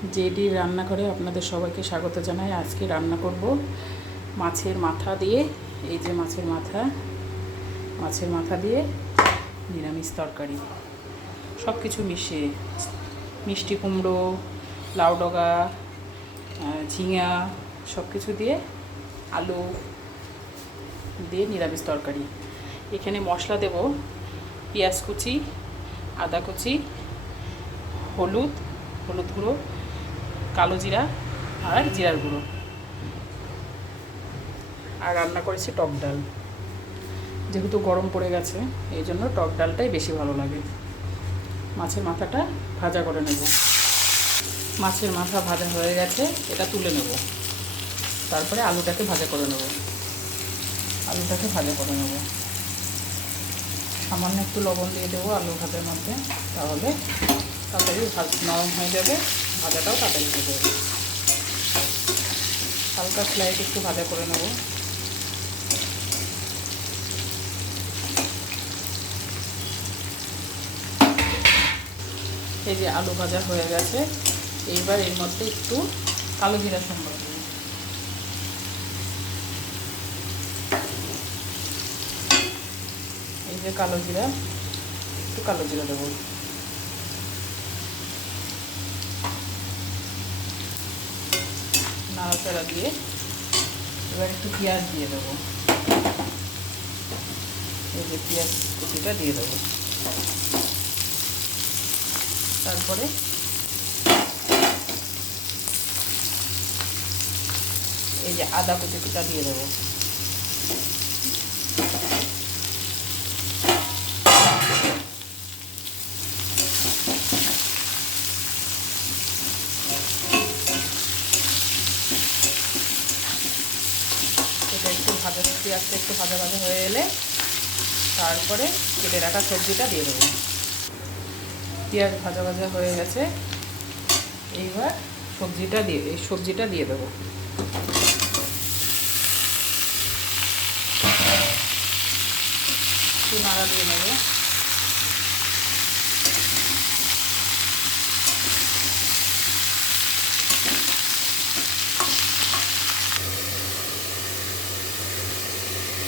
জেডির রান্নাঘরে আপনাদের সবাইকে স্বাগত জানাই। আজকে রান্না করব মাছের মাথা দিয়ে, এই যে মাছের মাথা দিয়ে নিরামিষ তরকারি, সব কিছু মিশিয়ে, মিষ্টি কুমড়ো, লাউ ডগা, ঝিঙা সব কিছু দিয়ে, আলু দিয়ে নিরামিষ তরকারি। এখানে মশলা দেব পেঁয়াজ কুচি, আদা কুচি, হলুদ গুঁড়ো, কালো জিরা আর জিরার গুঁড়ো, আর রান্না করেছি টক ডাল। যেহেতু গরম পড়ে গেছে এই জন্য টক ডালটাই বেশি ভালো লাগে। মাছের মাথাটা ভাজা করে নেব। মাছের মাথা ভাজা হয়ে গেছে, এটা তুলে নেব। তারপরে আলুটাকে ভাজা করে নেব। সামান্য একটু লবণ দিয়ে দেবো আলু ভাজার মধ্যে, তাহলে তাড়াতাড়ি নরম হয়ে যাবে, ভাজাটাও তাড়াতাড়ি হয়ে যাবে। হালকা স্লাইড একটু ভাজা করে নেব। এই যে আলু ভাজা হয়ে গেছে, এইবার এর মধ্যে একটু কালো জিরা সম্বর দেব। এই যে একটু কালো জিরা দেবো। নাড়াচাড়া দিয়ে এবার একটু পেঁয়াজ দিয়ে দেবো। এই যে পেঁয়াজ কুচিটা দিয়ে দেবো। তারপরে এই যে আদা কুচিটা দিয়ে দেবো। পেঁয়াজটা একটু ভাজা হয়ে এলে তারপরে কেটে রাখা সবজিটা দিয়ে দেবো। পেঁয়াজ ভাজা হয়ে গেছে, এইবার সবজিটা দিয়ে দেবো। একটু নাড়া দিয়ে নেব।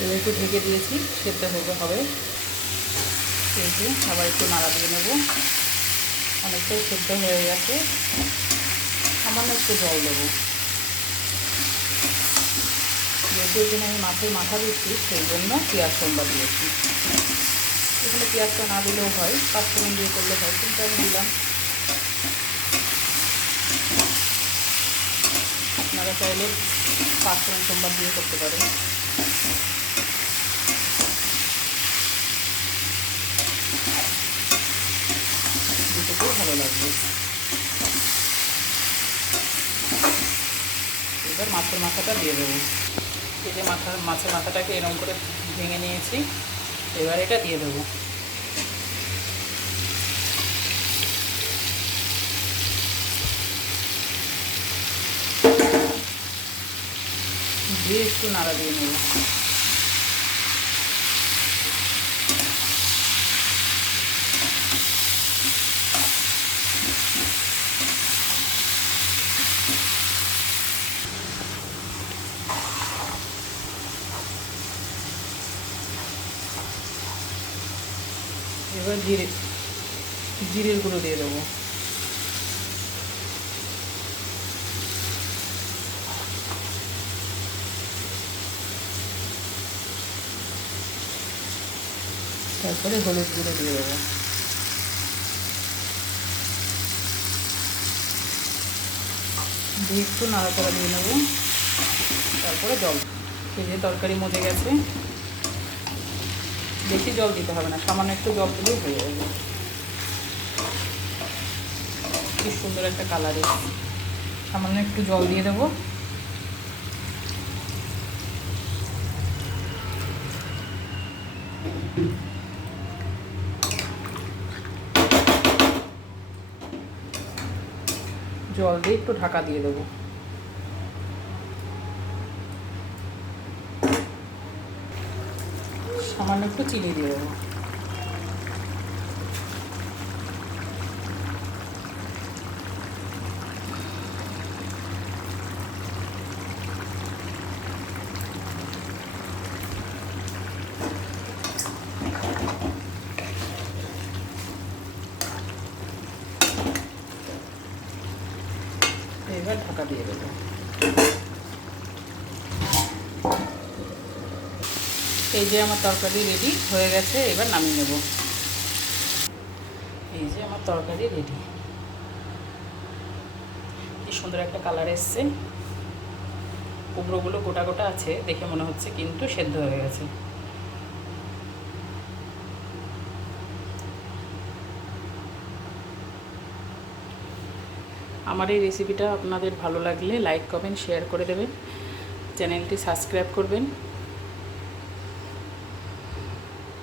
এবার একটু ঢেকে দিয়েছি, সেদ্ধ হবে। আবার একটু নাড়া দিয়ে নেব। অনেকটাই সেদ্ধ হয়ে গেছে, সামান্য একটু জল দেবো। যেহেতু এখানে আমি মাছের মাথা দিচ্ছি সেই জন্য পেঁয়াজ সম্বার দিয়েছি। এখানে পেঁয়াজটা না দিলেও হয়, পাঁচফোড়ন দিয়ে করলে হয়, কিন্তু আমি দিলাম। আপনারা চাইলে পাঁচফোড়ন সম্বার দিয়ে করতে পারেন। দুটোতেই ভালো লাগবে। এবার মাছের মাথাটা দিয়ে দেবো। এই যে মাছের মাথাটাকে এরকম করে ভেঙে নিয়েছি, এবার এটা দিয়ে দেবো। দিয়ে একটু নাড়া দিয়ে নেব। এবার জিরের গুঁড়ো দিয়ে দেবো। তারপরে হলুদ গুঁড়ো দিয়ে দেবো। দিয়ে একটু নাড়াচাড়া দিয়ে নেবো। তারপরে জল। এই যে তরকারি মজে গেছে, বেশি জল দিতে হবে না, সামান্য একটু জল দিলেই হয়ে যাবে। কি সুন্দর একটা কালার এসেছে। সামান্য একটু জল দিয়ে দেবো। জল দিয়ে একটু ঢাকা দিয়ে দেবো। সামান্য একটু চিনি দিয়ে দেবো। এবার ঢাকা দিয়ে দেবো। এই যে আমার তরকারি রেডি হয়ে গেছে, এবার নামিয়ে নেব। এই যে আমার তরকারি রেডি, কি সুন্দর একটা কালার এসছে। কুমড়োগুলো গোটা গোটা আছে দেখে মনে হচ্ছে, কিন্তু সেদ্ধ হয়ে গেছে। আমার এই রেসিপিটা আপনাদের ভালো লাগলে লাইক কমেন্ট শেয়ার করে দেবেন, চ্যানেলটি সাবস্ক্রাইব করবেন।